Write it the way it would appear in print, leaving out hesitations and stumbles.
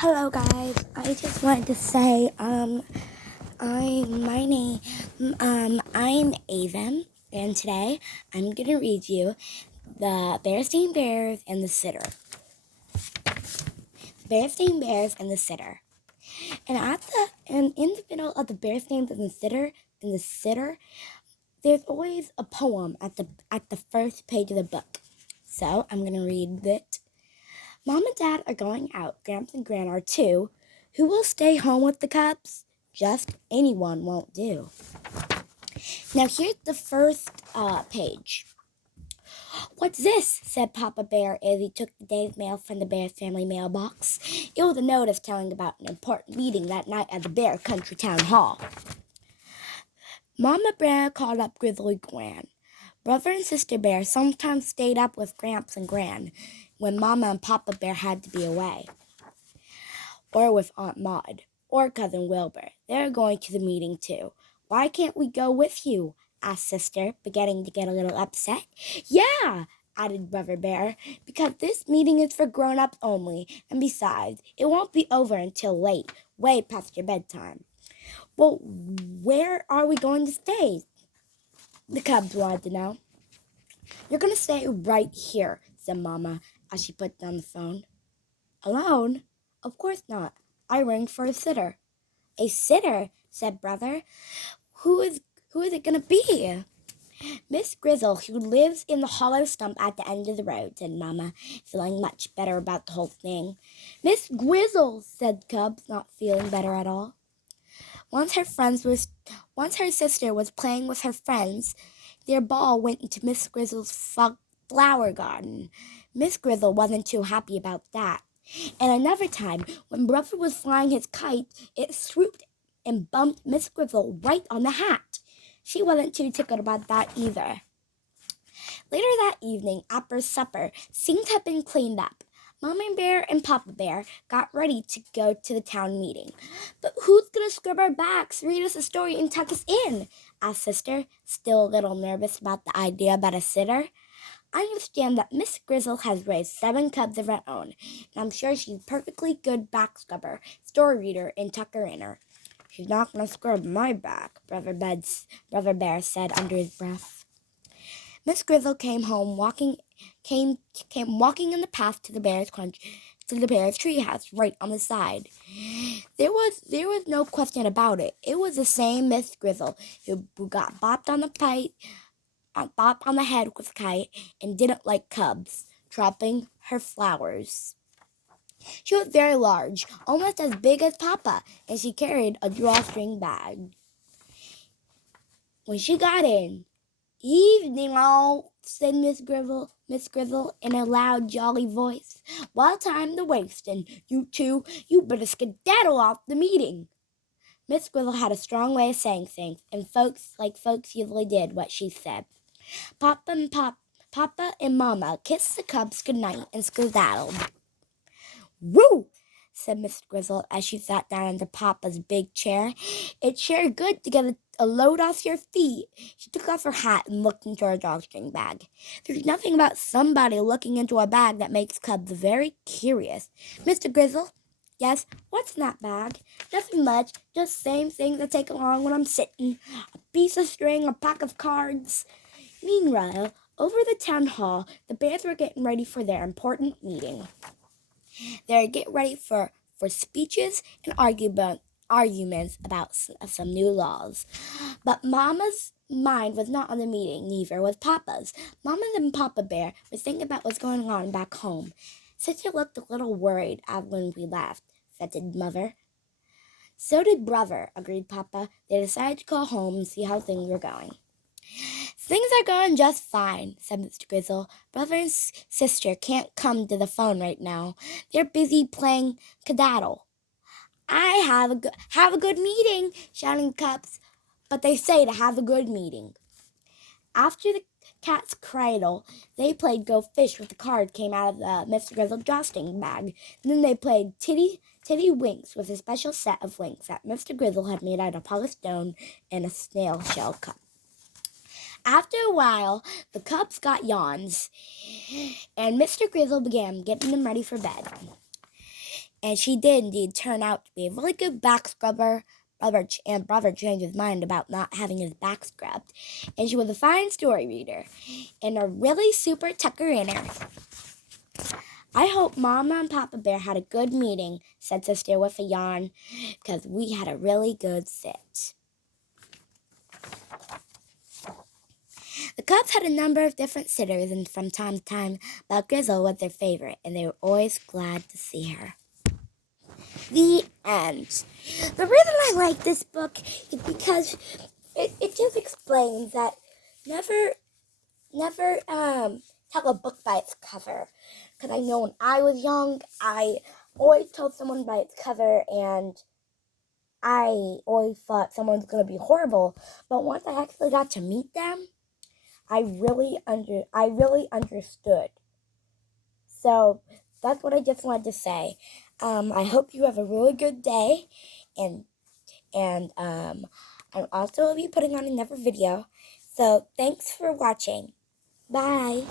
Hello guys, I just wanted to say, I'm Avon, and today I'm gonna read you the Berenstain Bears and the Sitter. Berenstain Bears and the Sitter. And in the middle of the Berenstain and the Sitter, there's always a poem at the first page of the book. So I'm gonna read it. Mom and Dad are going out. Gramps and Gran are too. Who will stay home with the cubs? Just anyone won't do. Now here's the first page. What's this? Said Papa Bear as he took the day's mail from the Bear family mailbox. It was a notice telling about an important meeting that night at the Bear Country Town Hall. Mama Bear called up Grizzly Gran. Brother and Sister Bear sometimes stayed up with Gramps and Gran when Mama and Papa Bear had to be away, or with Aunt Maud, or Cousin Wilbur. They're going to the meeting too. Why can't we go with you? Asked Sister, beginning to get a little upset. Yeah, added Brother Bear, because this meeting is for grown-ups only, and besides, it won't be over until late, way past your bedtime. Well, where are we going to stay? The cubs wanted to know. You're going to stay right here, said Mama, as she put down the phone. Alone? Of course not. I rang for a sitter. A sitter, said Brother. Who is it going to be? Miss Grizzle, who lives in the hollow stump at the end of the road, said Mama, feeling much better about the whole thing. Miss Grizzle, said Cubs, not feeling better at all. Once her sister was playing with her friends, their ball went into Miss Grizzle's flower garden. Miss Grizzle wasn't too happy about that. And another time, when Brother was flying his kite, it swooped and bumped Miss Grizzle right on the hat. She wasn't too tickled about that either. Later that evening, after supper, things had been cleaned up. Mama Bear and Papa Bear got ready to go to the town meeting. But who's going to scrub our backs, read us a story, and tuck us in? Asked Sister, still a little nervous about the idea about a sitter. I understand that Miss Grizzle has raised 7 cubs of her own, and I'm sure she's a perfectly good back scrubber, story reader, and tucker-inner. She's not going to scrub my back, Brother Bear said under his breath. Miss Grizzle came walking in the path to the Bear's treehouse, right on the side. There was no question about it. It was the same Miss Grizzle who got bopped on the head with a kite and didn't like cubs, dropping her flowers. She was very large, almost as big as Papa, and she carried a drawstring bag. When she got in, "Evening all," said Miss Grizzle in a loud, jolly voice. "What time to waste, and you two, you better skedaddle off the meeting." Miss Grizzle had a strong way of saying things, and folks usually did what she said. Papa and Mama kissed the cubs goodnight and skedaddled. "Woo!" said Miss Grizzle as she sat down into Papa's big chair. "It's sure good to get a load off your feet." She took off her hat and looked into her drawstring bag. There's nothing about somebody looking into a bag that makes cubs very curious. "Mr. Grizzle?" "Yes, what's in that bag?" "Nothing much, just same things I take along when I'm sitting. A piece of string, a pack of cards." Meanwhile, over the town hall, the Bears were getting ready for their important meeting. They would get ready for speeches and arguments about some new laws. But Mama's mind was not on the meeting, neither was Papa's. Mama and Papa Bear were thinking about what's going on back home. "Sister looked a little worried when we left," said Mother. "So did Brother," agreed Papa. They decided to call home and see how things were going. "Things are going just fine," said Mr. Grizzle. "Brother and Sister can't come to the phone right now. They're busy playing skedaddle." "I have a good meeting," shouting cubs. But they say to have a good meeting. After the cat's cradle, they played Go Fish with the card came out of the Mr. Grizzle drawstring bag. And then they played Titty Winks with a special set of winks that Mr. Grizzle had made out of polished stone and a snail shell cup. After a while, the cubs got yawns, and Mr. Grizzle began getting them ready for bed. And she did indeed turn out to be a really good back scrubber. Brother changed his mind about not having his back scrubbed. And she was a fine story reader and a really super tucker-inner. I hope Mama and Papa Bear had a good meeting, said Sister with a yawn, because we had a really good sit. The Cubs had a number of different sitters, and from time to time, Belle Grizzle was their favorite, and they were always glad to see her. The end. The reason I like this book is because it just explains that never tell a book by its cover. Because I know when I was young, I always told someone by its cover, and I always thought someone's going to be horrible. But once I actually got to meet them, I really understood. So that's what I just wanted to say. I hope you have a really good day, and I'm also will be putting on another video. So thanks for watching. Bye.